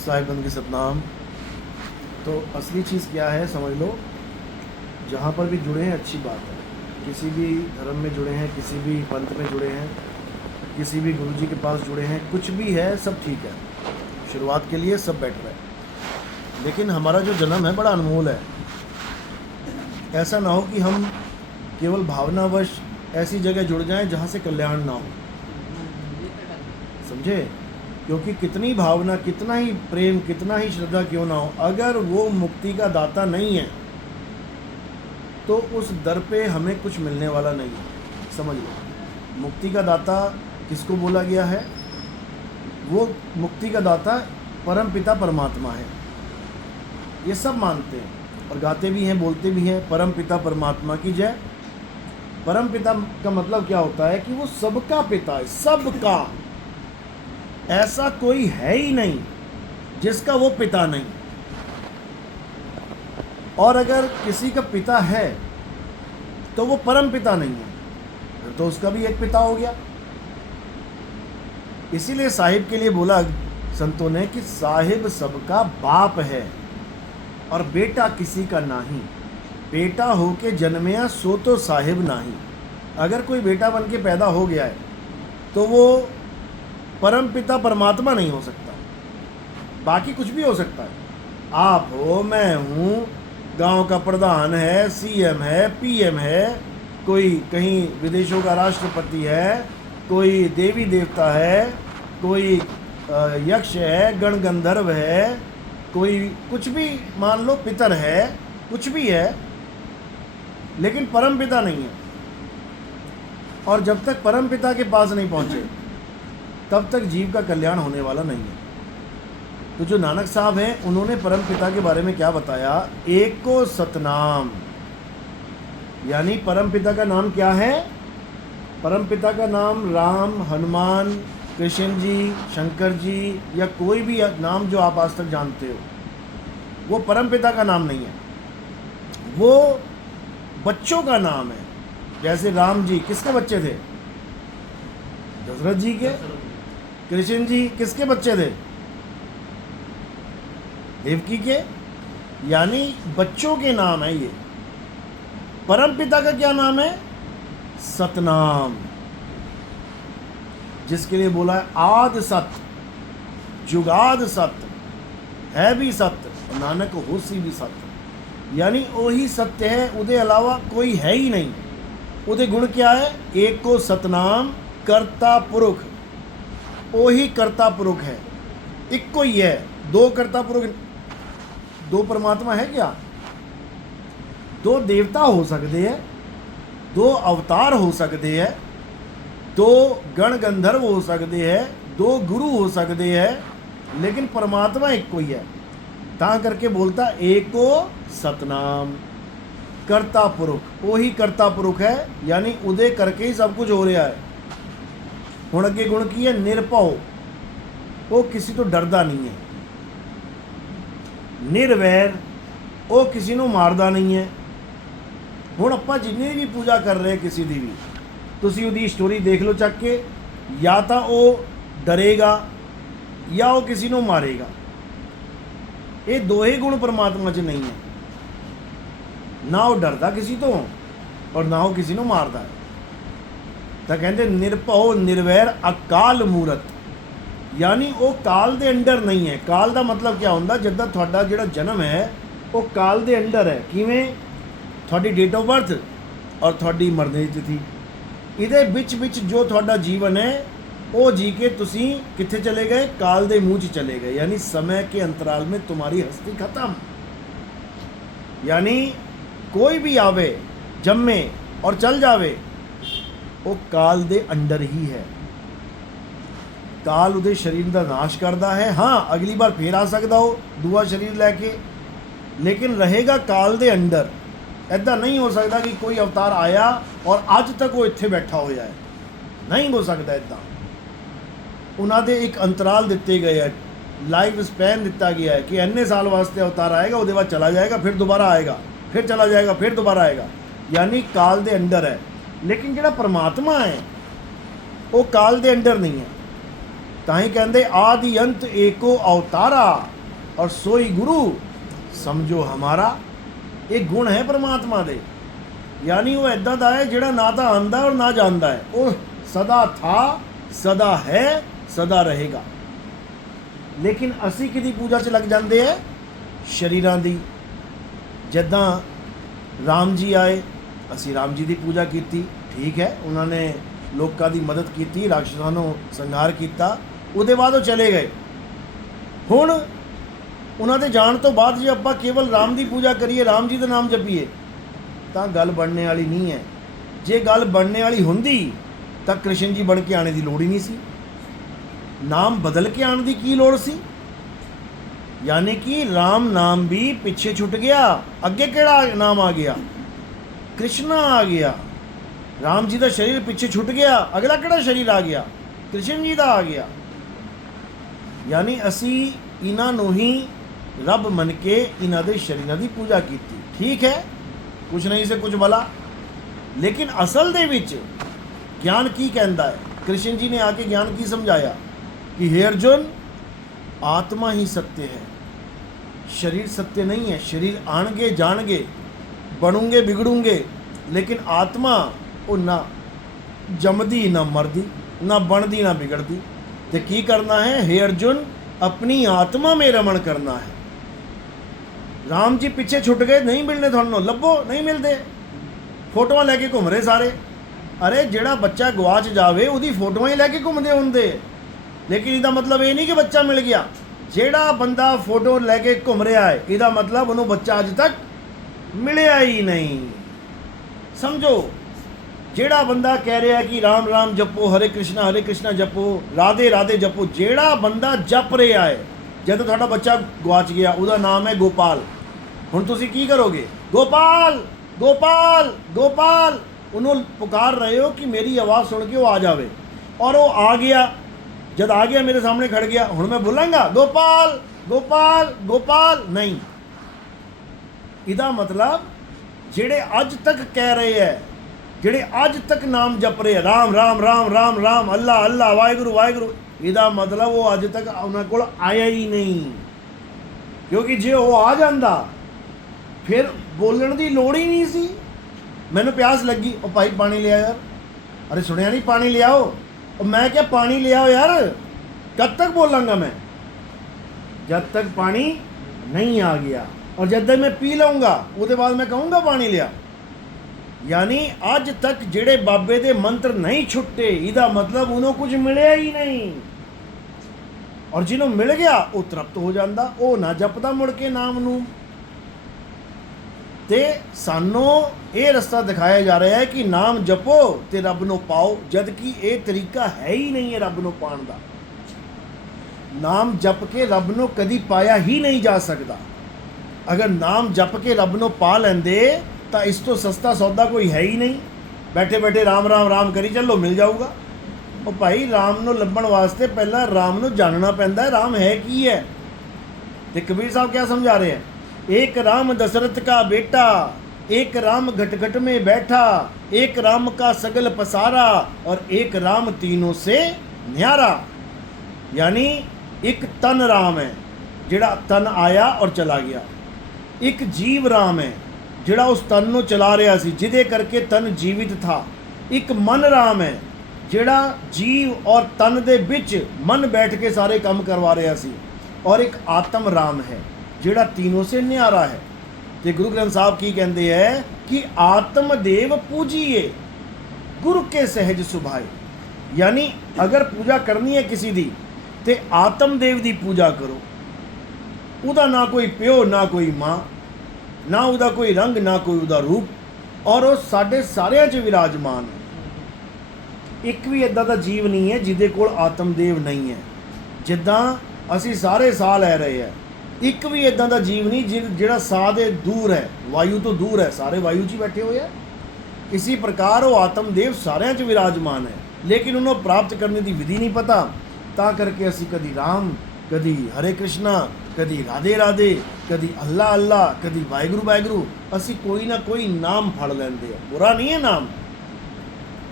साहिबन की सतनाम। तो असली चीज़ क्या है समझ लो, जहाँ पर भी जुड़े हैं अच्छी बात है, किसी भी धर्म में जुड़े हैं, किसी भी पंथ में जुड़े हैं, किसी भी गुरु जी के पास जुड़े हैं, कुछ भी है सब ठीक है, शुरुआत के लिए सब बेटर है। लेकिन हमारा जो जन्म है बड़ा अनमोल है। ऐसा ना हो कि हम केवल भावनावश ऐसी जगह जुड़ जाएं जहाँ से कल्याण ना हो, समझे? क्योंकि कितनी भावना, कितना ही प्रेम, कितना ही श्रद्धा क्यों ना हो, अगर वो मुक्ति का दाता नहीं है तो उस दर पे हमें कुछ मिलने वाला नहीं है। समझ लो, मुक्ति का दाता किसको बोला गया है? वो मुक्ति का दाता परम पिता परमात्मा है। ये सब मानते हैं और गाते भी हैं, बोलते भी हैं, परम पिता परमात्मा की जय। परम पिता का मतलब क्या होता है कि वो सबका पिता है, सबका। ऐसा कोई है ही नहीं जिसका वो पिता नहीं। और अगर किसी का पिता है तो वो परम पिता नहीं है, तो उसका भी एक पिता हो गया। इसीलिए साहिब के लिए बोला संतों ने कि साहिब सबका बाप है और बेटा किसी का नहीं। बेटा होके जन्मया सो तो साहिब नहीं। अगर कोई बेटा बन के पैदा हो गया है तो वो परम पिता परमात्मा नहीं हो सकता। बाकी कुछ भी हो सकता है, आप हो, मैं हूँ, गांव का प्रधान है, सीएम है, पीएम है, कोई कहीं विदेशों का राष्ट्रपति है, कोई देवी देवता है, कोई यक्ष है, गण गंधर्व है, कोई कुछ भी मान लो, पितर है, कुछ भी है, लेकिन परम पिता नहीं है। और जब तक परम पिता के पास नहीं पहुँचे तब तक जीव का कल्याण होने वाला नहीं है। तो जो नानक साहब हैं उन्होंने परम पिता के बारे में क्या बताया? एको सतनाम, यानी परम पिता का नाम क्या है? परम पिता का नाम राम, हनुमान, कृष्ण जी, शंकर जी या कोई भी नाम जो आप आज तक जानते हो, वो परम पिता का नाम नहीं है, वो बच्चों का नाम है। जैसे राम जी किसके बच्चे थे? दशरथ जी के। कृष्ण जी किसके बच्चे थे? देवकी के। यानी बच्चों के नाम है ये। परम पिता का क्या नाम है? सतनाम, जिसके लिए बोला है आद सत्य, जुगाद सत्य, है भी सत्य और नानक होसी भी सत्य। यानी वही सत्य है, उदे अलावा कोई है ही नहीं। उदे गुण क्या है? एक को सतनाम, कर्ता पुरुष, वही कर्ता पुरुष है, एक को ही है। दो कर्ता पुरुष, दो परमात्मा है क्या? दो देवता हो सकते हैं, दो अवतार हो सकते हैं, दो गण गंधर्व हो सकते हैं, दो गुरु हो सकते हैं, लेकिन परमात्मा एक कोई है। ता करके बोलता एको सतनाम, कर्ता पुरुष, वही कर्ता पुरुष है, यानी उदय करके ही सब कुछ हो रहा है। हुण अगे गुण की है निरभव, वो किसी तो डरदा नहीं है। निर्वैर, वो किसी ਨੂੰ मारदा नहीं है। ਹੁਣ ਆਪਾਂ जिन्नी भी पूजा कर रहे हैं किसी की भी, तुसी उदी स्टोरी देख लो चक के, या तो वो डरेगा या वो किसी ਨੂੰ मारेगा। ये दो ही गुण परमात्मा च नहीं है, ना वो डरदा किसी तो और ना वो किसी ਨੂੰ मारदा है। तो कहते निरभव निर्वैर अकाल मूरत, यानी वो काल दे अंडर नहीं है। काल का मतलब क्या होंदा? जिद्दां तुहाडा जिहड़ा जन्म है वो काल दे अंडर है। किवें? तुहाडी डेट ऑफ बर्थ और तुहाडी मरने दी तिथि, इहदे विच विच जो तुहाडा जीवन है वो जी के तुसी कित्थे चले गए? काल दे मूँह च चले गए। यानी समय के अंतराल में तुम्हारी हस्ती खत्म। यानी कोई भी आवे, जम्मे और चल जावे, वो काल दे अंडर ही है। काल उदे शरीर का नाश करता है। हाँ, अगली बार फिर आ सकता हो दूआ शरीर लैके, लेकिन रहेगा काल दे अंडर। ऐसा नहीं हो सकता कि कोई अवतार आया और अज तक वो इत्थे बैठा होया है, नहीं हो सकता। इदा उन्होंने एक अंतराल दिते गए है, लाइफ स्पैन दिता गया है कि इन्ने साल वास्ते अवतार आएगा, उसके बाद चला जाएगा, फिर दोबारा आएगा, फिर चला जाएगा, फिर दोबारा आएगा। यानी काल दे अंडर है। लेकिन जिहड़ा परमात्मा है वो काल दे अंडर नहीं है। ਤਾਂ ਹੀ ਕਹਿੰਦੇ ਆਦਿ ਅੰਤ ਏਕੋ ਅਵਤਾਰਾ ਔਰ ਸੋਈ ਗੁਰੂ ਸਮਝੋ ਹਮਾਰਾ। ਇਹ ਗੁਣ ਹੈ ਪਰਮਾਤਮਾ ਦੇ, ਯਾਨੀ ਉਹ ਇੱਦਾਂ ਦਾ ਹੈ ਜਿਹੜਾ ਨਾ ਤਾਂ ਆਉਂਦਾ ਔਰ ਨਾ ਜਾਂਦਾ ਹੈ। ਉਹ ਸਦਾ ਥਾ, ਸਦਾ ਹੈ, ਸਦਾ ਰਹੇਗਾ। ਲੇਕਿਨ ਅਸੀਂ ਕਿਹਦੀ ਪੂਜਾ 'ਚ ਲੱਗ ਜਾਂਦੇ ਹੈ? ਸ਼ਰੀਰਾਂ ਦੀ। ਜਿੱਦਾਂ ਰਾਮ ਜੀ ਆਏ, ਅਸੀਂ ਰਾਮ ਜੀ ਦੀ ਪੂਜਾ ਕੀਤੀ, ਠੀਕ ਹੈ, ਉਹਨਾਂ ਨੇ ਲੋਕਾਂ ਦੀ ਮਦਦ ਕੀਤੀ, ਰਾਖਸ਼ਾਂ ਨੂੰ ਸੰਘਾਰ ਕੀਤਾ, ਉਹਦੇ ਬਾਅਦ ਉਹ ਚਲੇ ਗਏ। ਹੁਣ ਉਹਨਾਂ ਦੇ ਜਾਣ ਤੋਂ ਬਾਅਦ ਜੇ ਆਪਾਂ ਕੇਵਲ ਰਾਮ ਦੀ ਪੂਜਾ ਕਰੀਏ, ਰਾਮ ਜੀ ਦਾ ਨਾਮ ਜਪੀਏ, ਤਾਂ ਗੱਲ ਬਣਨੇ ਵਾਲੀ ਨਹੀਂ ਹੈ। ਜੇ ਗੱਲ ਬਣਨੇ ਵਾਲੀ ਹੁੰਦੀ ਤਾਂ ਕ੍ਰਿਸ਼ਨ ਜੀ ਬਣ ਕੇ ਆਣੇ ਦੀ ਲੋੜ ਹੀ ਨਹੀਂ ਸੀ। ਨਾਮ ਬਦਲ ਕੇ ਆਉਣ ਦੀ ਕੀ ਲੋੜ ਸੀ? ਯਾਨੀ ਕਿ ਰਾਮ ਨਾਮ ਵੀ ਪਿੱਛੇ ਛੁੱਟ ਗਿਆ। ਅੱਗੇ ਕਿਹੜਾ ਨਾਮ ਆ ਗਿਆ? ਕ੍ਰਿਸ਼ਨਾ ਆ ਗਿਆ। ਰਾਮ ਜੀ ਦਾ ਸ਼ਰੀਰ ਪਿੱਛੇ ਛੁੱਟ ਗਿਆ, ਅਗਲਾ ਕਿਹੜਾ ਸ਼ਰੀਰ ਆ ਗਿਆ? ਕ੍ਰਿਸ਼ਨ ਜੀ ਦਾ ਆ ਗਿਆ। ਯਾਨੀ ਅਸੀਂ ਇਹਨਾਂ ਨੂੰ ਹੀ ਰੱਬ ਮੰਨ ਕੇ ਇਹਨਾਂ ਦੇ ਸ਼ਰੀਰਾਂ ਦੀ ਪੂਜਾ ਕੀਤੀ, ਠੀਕ ਹੈ, ਕੁਛ ਨਹੀਂ ਸੇ ਕੁਛ ਭਲਾ। ਲੇਕਿਨ ਅਸਲ ਦੇ ਵਿੱਚ ਗਿਆਨ ਕੀ ਕਹਿੰਦਾ ਹੈ? ਕ੍ਰਿਸ਼ਨ ਜੀ ਨੇ ਆ ਕੇ ਗਿਆਨ ਕੀ ਸਮਝਾਇਆ कि हे अर्जुन, आत्मा ही सत्य है, शरीर सत्य नहीं है। शरीर आणगे जाणगे, बनूंगे बिगड़ूंगे, लेकिन आत्मा वो ना जमदी ना मरदी, ना बनदी ना बिगड़दी। तो की करना है? हे अर्जुन, अपनी आत्मा में रमण करना है। राम जी पिछे छुट गए, नहीं मिलने थानों, लभो नहीं मिलते, फोटोआं लैके घूम रहे सारे। अरे जिहड़ा बच्चा गवाच जावे उहदी फोटोआं ही लैके घूमदे हुंदे। लेकिन इसका मतलब ये नहीं कि बच्चा मिल गया। जेड़ा बंदा फोटो लैके घूम रहा है, इसका मतलब उन्होंने बच्चा अज तक मिलया ही नहीं। समझो, जेड़ा बंदा कह रहा है कि राम राम जपो, हरे कृष्णा जपो, राधे राधे जपो, जेड़ा बंदा जप रहा है, जब थोड़ा बच्चा गवाच गया, उसका नाम है गोपाल। हुण तुसीं की करोगे? गोपाल गोपाल गोपाल, उन्होंने पुकार रहे हो कि मेरी आवाज़ सुन के वो आ जाए, और वो आ गया। जब आ गया मेरे सामने खड़ गया, हुण मैं बोलांगा गोपाल गोपाल गोपाल? नहीं। इसका मतलब जेड़े अज तक कह रहे हैं, जेड़े अज तक नाम जप रहे हैं, राम राम राम राम राम, अल्लाह अल्लाह, वाहिगुरु वाहिगुरु, इसका मतलब वो अज तक उन्होंने कोल आया ही नहीं। क्योंकि जे वो आ जाता फिर बोलण की लोड़ ही नहीं सी। मैनू प्यास लगी, ओ भाई पानी लिया यार। अरे सुनिया नहीं, पानी ले आओ। और मैं क्या पानी ले आओ यार? कब तक बोलांगा मैं? जब तक पानी नहीं आ गया, और जब तक मैं पी लूँगा उसके बाद मैं कहूँगा पानी लिया। यानी अज तक जेड़े बाबे दे मंत्र नहीं छुट्टे, इसका मतलब उन्होंने कुछ मिलया ही नहीं। और जिन्होंने मिल गया वो तृप्त हो जाता, वो ना जपदा मुड़ के नाम नू। ते सानू ये रस्ता दिखाया जा रहा है कि नाम जपो ते रब नू पाओ, जबकि ये तरीका है ही नहीं है रब नू पाण दा। नाम जप के रब नू कदी पाया ही नहीं जा सकता। अगर नाम जप के रब नू पा लेंदे तो इस तो सस्ता सौदा कोई है ही नहीं। बैठे बैठे राम राम राम करी चलो, मिल जाऊगा। और भाई राम नू लभण वास्ते पहला राम नू जानना पैंदा है, राम है की है। ते कबीर साहब क्या समझा रहे हैं? एक राम दशरथ का बेटा, एक राम घट घट में बैठा, एक राम का सगल पसारा, और एक राम तीनों से न्यारा। यानी एक तन राम है जिहड़ा तन आया और चला गया, एक जीव राम है जिहड़ा उस तन नूं चला रहा सी, जिहदे करके तन जीवित था। एक मन राम है जिहड़ा जीव और तन दे विच मन बैठ के सारे काम करवा रहा सी, और एक आत्म राम है जिहड़ा तीनों से न्यारा है। तो गुरु ग्रंथ साहब की कहते हैं कि आत्मदेव पूजिए, गुरु के सहज सुभाए। यानी अगर पूजा करनी है किसी दी तो आत्मदेव की पूजा करो। उदा ना कोई प्यो ना कोई माँ, ना उदा कोई रंग ना कोई उदा रूप, और वो साढ़े सारिਆਂ 'ਚ विराजमान है। एक भी इदा का जीव नहीं है जिहदे कोल आत्मदेव नहीं है। जिद्दां असी सारे साह लै रहे हैं, एक भी इदा का जीव नहीं जिहड़ा साह दे दूर है, वायु तो दूर है, सारे वायु 'ਚ ही बैठे हुए हैं। इसी प्रकार वो आत्मदेव सारिਆਂ 'ਚ विराजमान है, लेकिन उन्होंने प्राप्त करने की विधि नहीं पता। ता करके असी कदी राम, कदी हरे कृष्णा, कदी राधे राधे, कदी अल्लाह अल्लाह, कदी वाहिगुरु वाहिगुरु, असी कोई ना कोई नाम फड़ लेंदे। बुरा नहीं है नाम,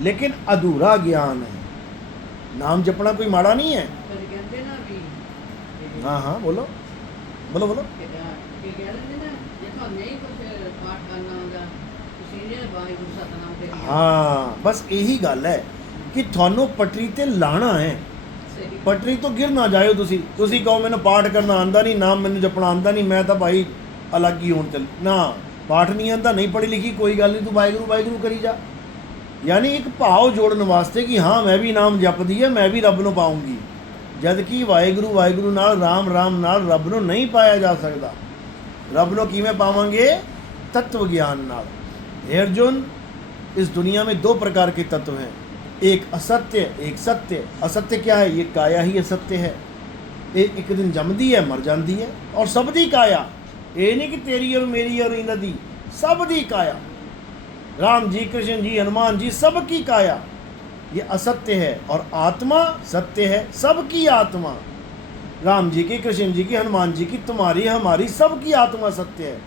लेकिन अधूरा ज्ञान है। नाम जपना कोई माड़ा नहीं है। ਪਰ ਕਹਿੰਦੇ ਨਾ ਵੀ हाँ हाँ बोलो बोलो बोलो। ਕਿ ਕਹਿ ਲੈਂਦੇ ਨਾ ਜੇ ਤੁਹਾਨੂੰ ਨਹੀਂ ਕੁਝ ਪਾਠ ਕਰਨਾ ਆਉਂਦਾ ਤੁਸੀਂ ਇਹ ਵਾਹਿਗੁਰੂ ਸਤਨਾਮ ਕਰੀ हाँ बस यही गल है कि थानू पटरी ते लाना है, ਸਹੀ पटरी तो गिर ना जाओ। तुसी कहो मैंने पाठ करना आंदा नहीं, नाम मैंने जपना आंदा नहीं, मैं तो भाई अलग ही होने चल ना, पाठ नहीं आंदा, नहीं पढ़ी लिखी, कोई गल नहीं, तू वाहिगुरू वाहिगुरू करी जा। यानी एक भाव जोड़न वास्ते कि हाँ मैं भी नाम जपदी है, मैं भी रब नूं पाऊंगी, जबकि वाहिगुरू वाहिगुरू नाल राम राम नाल रब नूं नहीं पाया जा सकता। रब नूं किवें पावांगे? तत्व ज्ञान नाल। हे अर्जुन, इस दुनिया में दो प्रकार के तत्व हैं, एक असत्य एक सत्य। असत्य क्या है? ये काया ही असत्य है, ये एक दिन जमदी है मर जाती है। और सबदी काया, ये नहीं कि तेरी और मेरी और इन्हां दी, सबदी काया, राम जी कृष्ण जी हनुमान जी सबकी काया ये असत्य है, और आत्मा सत्य है, सबकी आत्मा, राम जी की कृष्ण जी की हनुमान जी की तुम्हारी हमारी सबकी आत्मा सत्य है।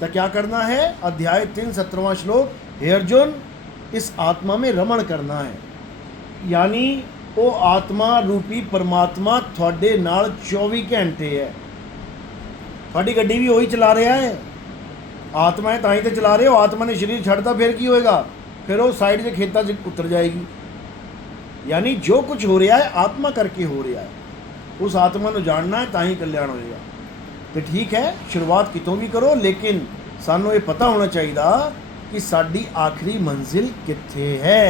तो क्या करना है? अध्याय 3 17वां श्लोक, हे अर्जुन इस आत्मा में रमण करना है। यानी वो आत्मा रूपी परमात्मा थोड़े नाल 24 घंटे है। थोड़ी गड्डी भी वही चला रहा है, आत्मा है ताई तो चला रहे हो। आत्मा ने शरीर छड़ता फिर की होएगा? फिर वो साइड से खेतों से उतर जाएगी। यानी जो कुछ हो रहा है आत्मा करके हो रहा है, उस आत्मा को जानना है ताही कल्याण होएगा। तो ठीक है, शुरुआत कितों भी करो, लेकिन सानू ये पता होना चाहिए कि साडी आखिरी मंजिल कित्थे है,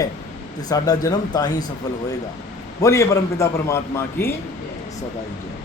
तो साडा जन्म ताही सफल होएगा। बोलिए परमपिता परमात्मा की सदा ही जय।